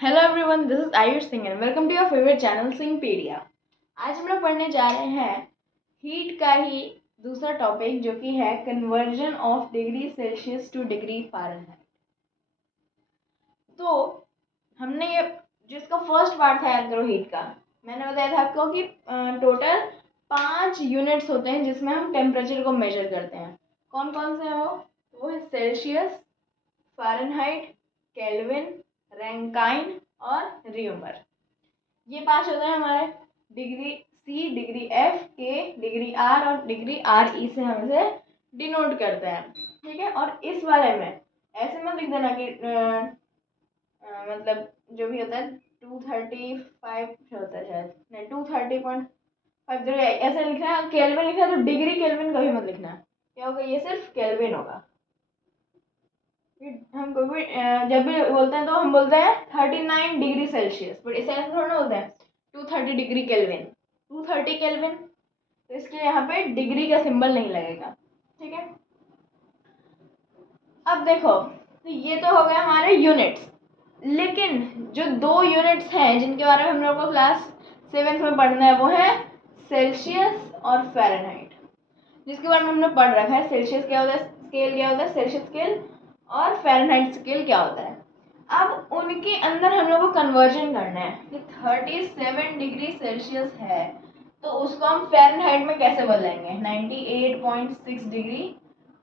Hello everyone, this is Ayush Singh and welcome to your favourite channel Singhpedia. आज हम लोग पढ़ने जा रहे हैं हीट का ही दूसरा टॉपिक, जो कि है conversion of degree Celsius two degree Fahrenheit. तो हमने ये जो इसका फर्स्ट पार्ट था, याद करो हीट का, मैंने बताया था आपको कि टोटल 5 यूनिट्स होते हैं जिसमें हम टेम्परेचर को मेजर करते हैं। कौन कौन से हैं वो है सेल्सियस, फ़ारेनहाइट, केल्विन, रैंकाइन और रियूमर। ये 5 होते हैं हमारे। डिग्री सी, डिग्री एफ, के, डिग्री आर और डिग्री आर ई से हम इसे डिनोट करते हैं, ठीक है। और इस वाले में ऐसे मत लिख देना कि मतलब जो भी होता है 235 होता है, शायद नहीं 230.50 ऐसे लिखना है। केल्विन लिखना है तो डिग्री केल्विन कभी मत लिखना, क्या होगा, ये सिर्फ केल्विन होगा। हम कभी जब भी बोलते हैं तो हम बोलते हैं 39 डिग्री सेल्सियस, बट इसे ऐसे थोड़ा ना बोलते हैं 230 डिग्री केल्विन, 230 केल्विन। तो इसके यहाँ पे डिग्री का सिंबल नहीं लगेगा, ठीक है। अब देखो, तो ये तो हो गए हमारे यूनिट्स, लेकिन जो 2 यूनिट्स हैं जिनके बारे में हम लोग को क्लास 7th में पढ़ना है वो है सेल्सियस और फ़ारेनहाइट, जिसके बारे में हमने पढ़ रखा है। सेल्सियस क्या होता है, स्केल क्या होता है, सेल्सियस स्केल, और फ़ारेनहाइट स्केल क्या होता है। अब उनके अंदर हम लोग को कन्वर्जन करना है कि 37 डिग्री सेल्सियस है तो उसको हम फ़ारेनहाइट में कैसे बदलेंगे, 98.6 डिग्री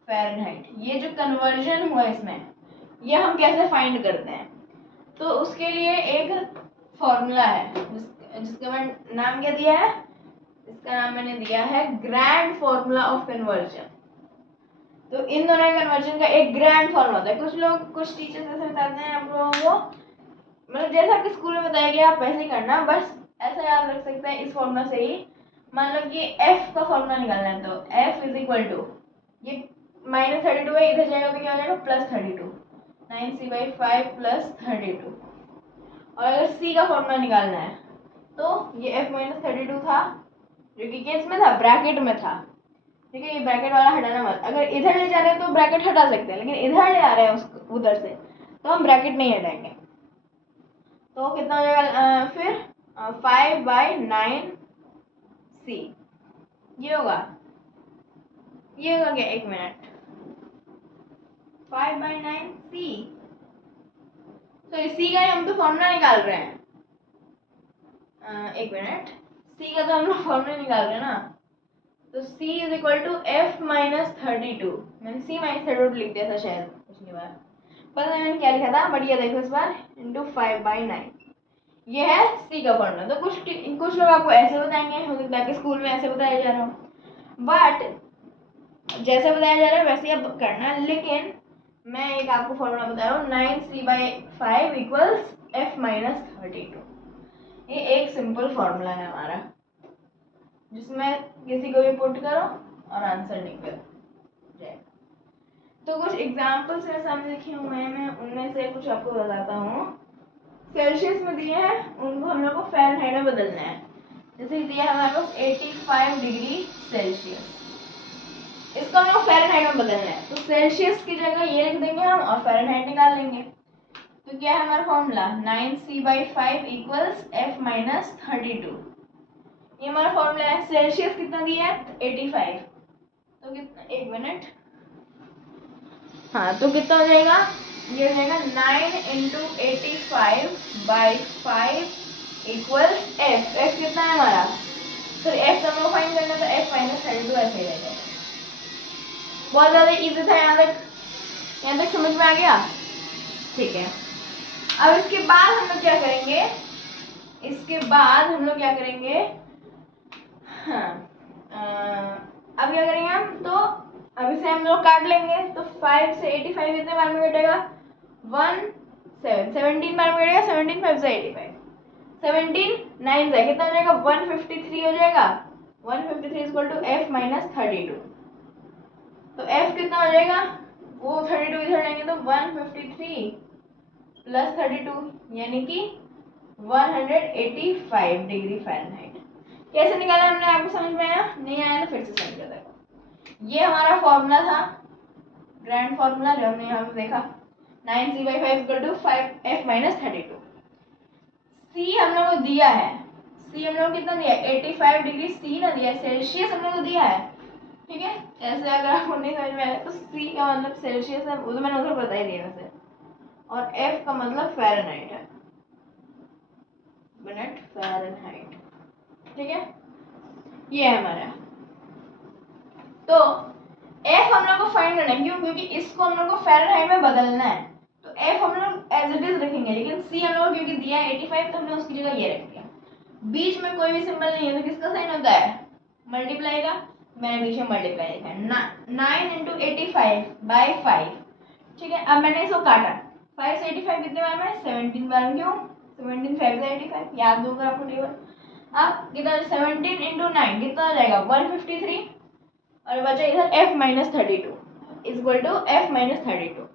फ़ारेनहाइट। ये जो कन्वर्जन हुआ इसमें, ये हम कैसे फाइंड करते हैं। तो उसके लिए एक फॉर्मूला है जिसका मैंने नाम क्या दिया है, इसका नाम मैंने दिया है ग्रैंड फॉर्मूला ऑफ कन्वर्जन। तो इन दोनों कन्वर्जन का एक ग्रैंड फॉर्मूला होता है। कुछ टीचर्स ऐसे बताते हैं आप लोगों को, मतलब जैसा आपके स्कूल में बताया गया आप वैसे ही करना, बस ऐसा याद रख सकते हैं इस फॉर्मूला से ही। मान लो कि f का फॉर्मूला निकालना है तो f इज इक्वल टू, ये -32 है, इधर जाएगा तो क्या हो जाएगा +32, 9c/5 +32। और अगर c का फॉर्मूला निकालना है तो ये f - 32 था, जो कि केस में था, ब्रैकेट में था, ठीक है। ये ब्रैकेट वाला हटाना मत, अगर इधर ले जा रहे हैं तो ब्रैकेट हटा सकते हैं, लेकिन इधर ले आ रहे हैं उसको उधर से, तो हम ब्रैकेट नहीं हटाएंगे। तो कितना हो जाएगा फिर 5/9 c, ये होगा क्या, एक मिनट, 5/9 c, तो c का हम तो फॉर्मूला निकाल रहे हैं। एक मिनट, c का तो हम लोग फॉर्मूला निकाल रहे हैं ना, तो c is equal to f - 32, मैंने c - 32 लिख दिया था शायद पिछली बार, पता नहीं मैंने क्या लिखा था, बट ये देखो इस बार इंटू 5/9, ये है c का फॉर्मूला। तो कुछ लोग आपको ऐसे बताएंगे, हो सकता है कि स्कूल में ऐसे बताया जा रहा हो, बट जैसे बताया जा रहा है वैसे ही आप करना। लेकिन मैं एक आपको फॉर्मूला बता रहा हूँ, 9c/5 इक्वल्स f - 32। ये एक सिंपल फॉर्मूला है हमारा, जिसमें किसी को भी पुट करो और आंसर निकल जाए। तो कुछ एग्जाम्पल्स मेरे सामने लिखे हुए हैं, मैं उनमें से कुछ आपको बताता हूँ। सेल्सियस में दिए हैं, उनको हम लोग को फ़ारेनहाइट में बदलना है। जैसे दिया है हमारे पास 85 डिग्री सेल्सियस, इसको हम लोग फ़ारेनहाइट में बदलना है, तो सेल्सियस की जगह ये लिख देंगे हम और फ़ारेनहाइट निकाल लेंगे। तो क्या है हमारा फॉर्मूला, 9c/5 इक्वल्स f - 32, ये हमारा फॉर्मूला है। सेल्सियस कितना दिया है 85, तो कितना, एक मिनट, हाँ, तो कितना हो जाएगा, ये हो जाएगा 9 × 85/5 इक्वल्स f कितना है हमारा, सर f तो हमको फाइंड करना था, f - 32 ऐसे ही रहेगा। बहुत ज़्यादा इजी था, यहाँ तक समझ में आ गया, ठीक है। अब इसके बाद हम लोग क्या करेंगे, हाँ, अब क्या करेंगे हम, तो अब इसे हम लोग काट लेंगे। तो 5 से 85 कितने बार में कटेगा, 17 बार में कटेगा, 17 5 से 85, 17 9 से कितना हो जाएगा, 153 हो जाएगा। 153 इक्वल टू f - 32, तो f कितना हो जाएगा, वो 32 इधर लेंगे तो 153 + 32 यानी कि 185 डिग्री फ़ारेनहाइट। कैसे निकाला हमने, आपको समझ में आया, नहीं आया तो फिर से समझ जाएगा। ये हमारा फॉर्मूला था, ग्रैंड फॉर्मूला, जो हमने यहाँ पे देखा, 9c/5 = 5 f - 32। सी हम लोग को दिया है, सी हम लोग कितना दिया है 85 डिग्री सी ना दिया है, सेल्सियस हम लोग को दिया है। ठीक है, ऐसे अगर आपको नहीं समझ में आया तो सी का मतलब सेल्सियस है, वो तो मैंने उधर बता ही दिया वैसे, और एफ का मतलब फ़ारेनहाइट है, मिनट फ़ारेनहाइट। ठीक है, ये है हमारा। तो एफ हम लोग को फाइंड करना है, क्यों? क्योंकि इसको हम लोग को फ़ारेनहाइट में बदलना है, तो एफ हम लोग एज इट इज रखेंगे, लेकिन सी हम लोग क्योंकि दिया है 85 तो हमने उसकी जगह ये रख दिया। बीच में कोई भी सिंबल नहीं है तो किसका साइन होता है? मल्टीप्लाई का। मैंने बीच में मल्टीप्लाई लिखा है 9 इंटू 85 बाई 5। ठीक है, अब मैंने इसको काटा, 5 से 85 कितने बार में? 17 बार में। क्यों? 17 5 से 85 याद होगा आपको टेबल। अब कितना 17 इंटू 9 कितना हो जाएगा 153, और बचा इधर f minus 32 equal to f minus 32।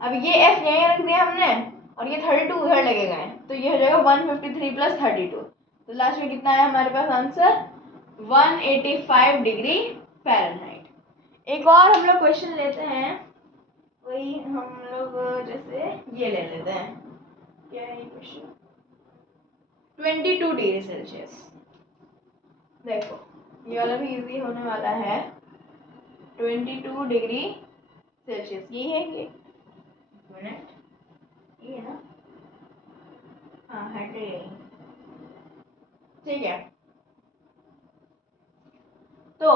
अब ये f यहीं रख दिया हमने और ये 32 उधर लगे गए, तो ये हो जाएगा 153 प्लस 32, तो लास्ट में कितना है हमारे पास आंसर 185 डिग्री फ़ारेनहाइट। एक और हम लोग क्वेश्चन लेते हैं, वही हम लोग जैसे ये ले लेते हैं, क्या है ये क्वेश्चन 22 डिग्री सेल्सियस। देखो ये वाला भी इजी होने वाला है, 22 डिग्री सेल्सियस, ये है ये मिनट, ये है ना, हाँ हट यही। ठीक है, तो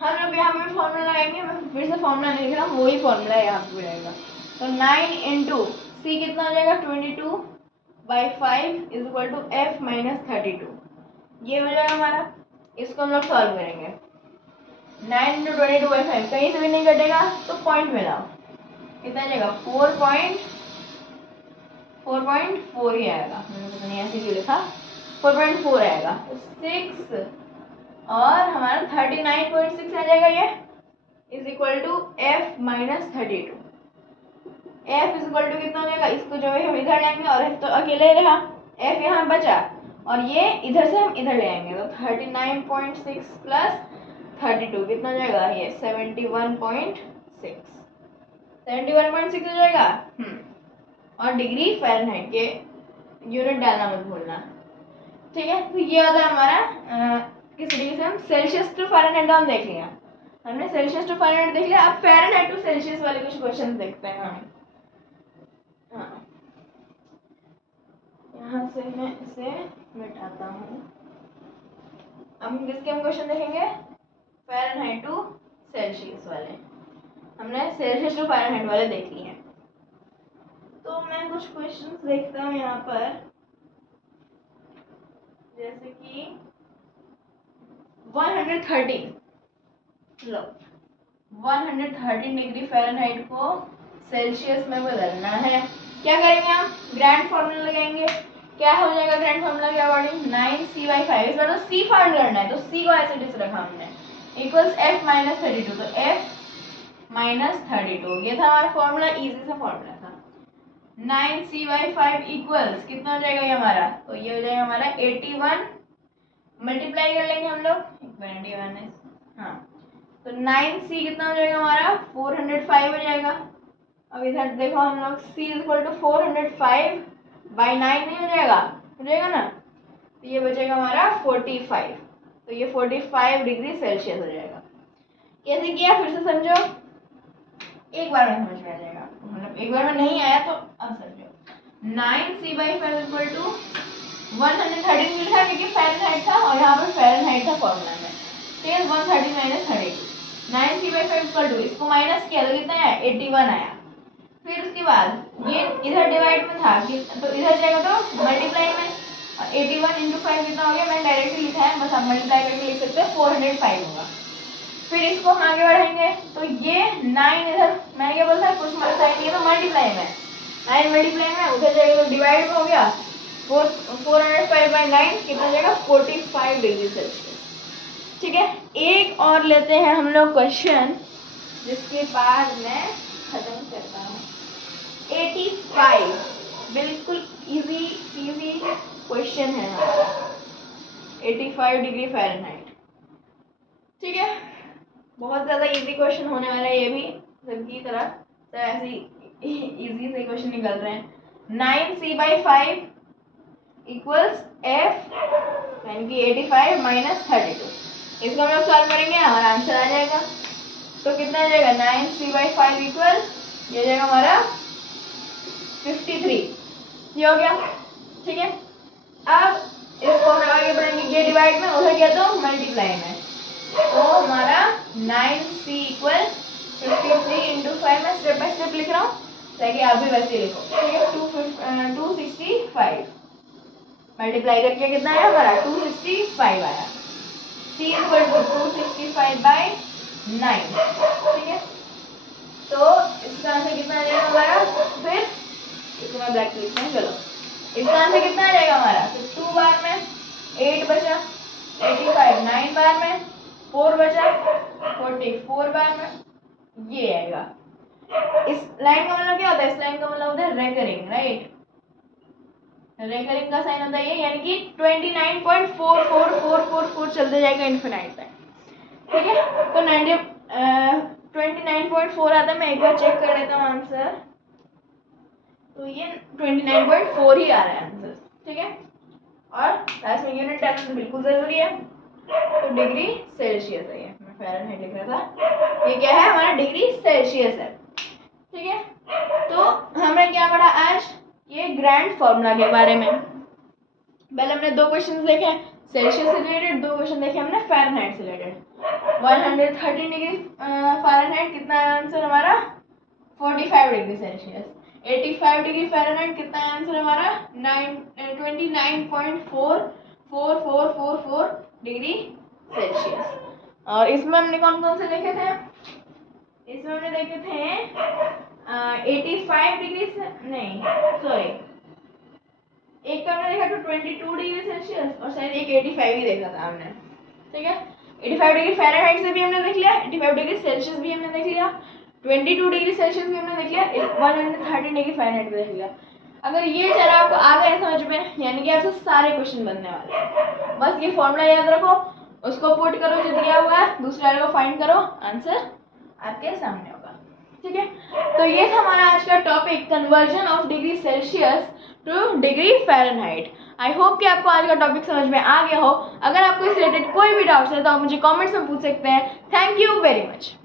हम लोग यहाँ पे फॉर्मूला लगाएंगे, मैं फिर से फॉर्मूला नहीं लिख रहा, वही फॉर्मूला यहाँ पे रहेगा। तो 9 इंटू सी कितना हो जाएगा 22 by 5 is equal to F minus 32, ये हो जाएगा हमारा। इसको हम लोग सॉल्व करेंगे, 9 इंटू 22 बाई 5 कहीं से भी नहीं कटेगा तो पॉइंट में लाओ, कितना जाएगा 4.4 ही आएगा, मैंने पता नहीं ऐसे क्यों लिखा, 4.4 आएगा, 6 और हमारा 39.6 आ जाएगा, ये is equal to F minus 32। F is equal to कितना हो जाएगा, इसको जो है हम इधर लाएंगे और एफ तो अकेले ही रहा, एफ यहाँ बचा और ये इधर से हम इधर ले आएंगे, तो 39.6 प्लस 32 कितना हो जाएगा, ये 71.6 हो जाएगा। और डिग्री फ़ारेनहाइट के यूनिट डालना मत भूलना। ठीक है, तो ये होता है हमारा किस तरीके से हम सेल्सियस टू फ़ारेनहाइट हम देख लिया, हमने सेल्सियस टू फ़ारेनहाइट देख लिया। अब फ़ारेनहाइट टू सेल्सियस वाले कुछ क्वेश्चन देखते हैं हम। हाँ, यहाँ से मैं इसे मिटाता हूँ। अब हम किसके हम क्वेश्चन देखेंगे, फ़ारेनहाइट टू सेल्सियस वाले, हमने सेल्सियस टू फ़ारेनहाइट वाले देख लिए हैं। तो मैं कुछ क्वेश्चंस देखता हूँ यहाँ पर, जैसे कि 113 लो 113 डिग्री फ़ारेनहाइट को सेल्सियस में बदलना है। क्या करेंगे हम, ग्रैंड फॉर्मूला लगाएंगे। क्या हो जाएगा ग्रैंड फॉर्मूला के अकॉर्डिंग 9c/5, इस बार तो c फाइंड करना है, तो c को ऐसे डिस रखा हमने, इक्वल्स f माइनस 32, तो f माइनस 32 ये था हमारा फॉर्मूला, इजी सा फॉर्मूला था। 9c/5 इक्वल्स कितना हो जाएगा ये हमारा, तो ये हो जाएगा हमारा 81, मल्टीप्लाई कर लेंगे हम लोग, 21 है, हाँ, तो 9c कितना हो जाएगा हमारा 405 हो जाएगा। अब इधर देखो हम लोग c इक्वल टू 405 बाई 9 नहीं हो जाएगा ना, तो ये बचेगा हमारा 45, तो ये 45 डिग्री सेल्सियस हो जाएगा। कैसे किया फिर से समझो, एक बार में समझ में आ जाएगा, मतलब एक बार में नहीं आया तो अब समझो। 9c/5 इक्वल टू 113 लिखा क्योंकि फ़ारेनहाइट था और यहाँ पर फ़ारेनहाइट था फॉर्मूला में, ठीक है, 113 माइनस 32, 9c/5 इक्वल टू इसको माइनस किया तो कितना आया 81 आया। फिर उसके बाद ये इधर डिवाइड में था कि तो इधर जाएगा तो मल्टीप्लाई में, और 81 इंटू 5 कितना हो गया, मैंने डायरेक्टली लिखा है, बस आप मल्टीप्लाई करके लिख सकते हैं 405 होगा। फिर इसको हम आगे बढ़ाएंगे तो ये 9 इधर मैंने क्या बोला था, कुछ साइन नहीं है तो मल्टीप्लाई में, 9 मल्टीप्लाई में उधर जाएगा तो डिवाइड में हो गया, 405 बाई 9 कितना हो जाएगा 45 डिग्री सेल्सियस। ठीक है, एक और लेते हैं हम लोग क्वेश्चन, जिसके बाद मैं खत्म करता हूँ। 85 बिल्कुल इजी क्वेश्चन है हमारा, 85 डिग्री फ़ारेनहाइट। ठीक है, बहुत ज़्यादा इजी क्वेश्चन होने वाला है ये भी सबकी तरह, तो ऐसे इजी से क्वेश्चन निकल रहे हैं। 9c/5 इक्वल्स एफ यानी कि 85 माइनस 32। इसको हम लोग सॉल्व करेंगे, हमारा आंसर आ जाएगा। तो कितना आ जाएगा 9c/5 इक्वल ये जाएगा हमारा 53। ये हो गया, ठीक है। अब इसको हम आगे बढ़ेंगे, ये डिवाइड में, उधर क्या तो मल्टीप्लाई में। तो हमारा 9c इक्वल 53 इंटू 5, मैं स्टेप बाय स्टेप लिख रहा हूँ ताकि आप भी वैसे लिखो, ठीक है। 265 मल्टीप्लाई करके कितना आया हमारा 265 आया। c इक्वल टू 265/9, ठीक है। तो इसका आंसर कितना आ जाएगा हमारा, फिर इसको मैं ब्लैक लिखता हूँ, चलो इसका आंसर कितना आ जाएगा हमारा, तो 2 बार में 8 बचा, 85 9 बार में 4 बचा, 44 बार में ये आएगा। इस लाइन का मतलब क्या होता है, इस लाइन का मतलब होता है रेकरिंग, राइट। रेकरिंग का साइन होता है ये, यानी कि 29.44444 चलते जाएगा इन्फिनाइट तक, ठीक है। तो 29.4 आता है, मैं एक बार चेक कर लेता हूँ आंसर। तो ये 29.4 ही आ रहा है आंसर, ठीक है। और लास्ट में यूनिट डालना तो बिल्कुल जरूरी है। तो डिग्री सेल्सियस है, ये मैं फ़ारेनहाइट लिख रहा था, ये क्या है हमारा डिग्री सेल्सियस है, ठीक है। तो हमने क्या पढ़ा आज, ये ग्रैंड फॉर्मूला के बारे में। पहले हमने 2 क्वेश्चन देखे सेल्सियस से रिलेटेड, 2 क्वेश्चन देखे हमने फ़ारेनहाइट से रिलेटेड। 113 डिग्री फ़ारेनहाइट कितना है आंसर हमारा, 45 डिग्री सेल्सियस। 85 डिग्री फ़ारेनहाइट कितना है आंसर हमारा, 29.444444 डिग्री सेल्सियस। और इसमें हमने कौन कौन से देखे थे, इसमें हमने देखे थे 85 डिग्री से नहीं सॉरी, एक का हमने देखा था 22 डिग्री सेल्सियस और शायद एक 85 ही देखा था हमने, ठीक है। 85 डिग्री फ़ारेनहाइट से भी हमने देख लिया, 85 डिग्री सेल्सियस भी हमने देख लिया, 22 डिग्री सेल्सियस भी हमने देख लिया, 113 डिग्री फ़ारेनहाइट भी देख लिया। अगर ये चला आपको आ गया समझ में, यानी कि आपसे सारे क्वेश्चन बनने वाले हैं। बस ये फॉर्मूला याद रखो, उसको पुट करो जो दिया हुआ है, दूसरे वाले को फाइंड करो, आंसर आपके सामने होगा, ठीक है। तो ये था हमारा आज का topic, conversion of degree Celsius two degree Fahrenheit. I hope कि आपको आज का टॉपिक समझ में आ गया हो। अगर आपको इस रिलेटेड कोई भी डाउट्स है तो आप मुझे कमेंट्स में पूछ सकते हैं। Thank you very much.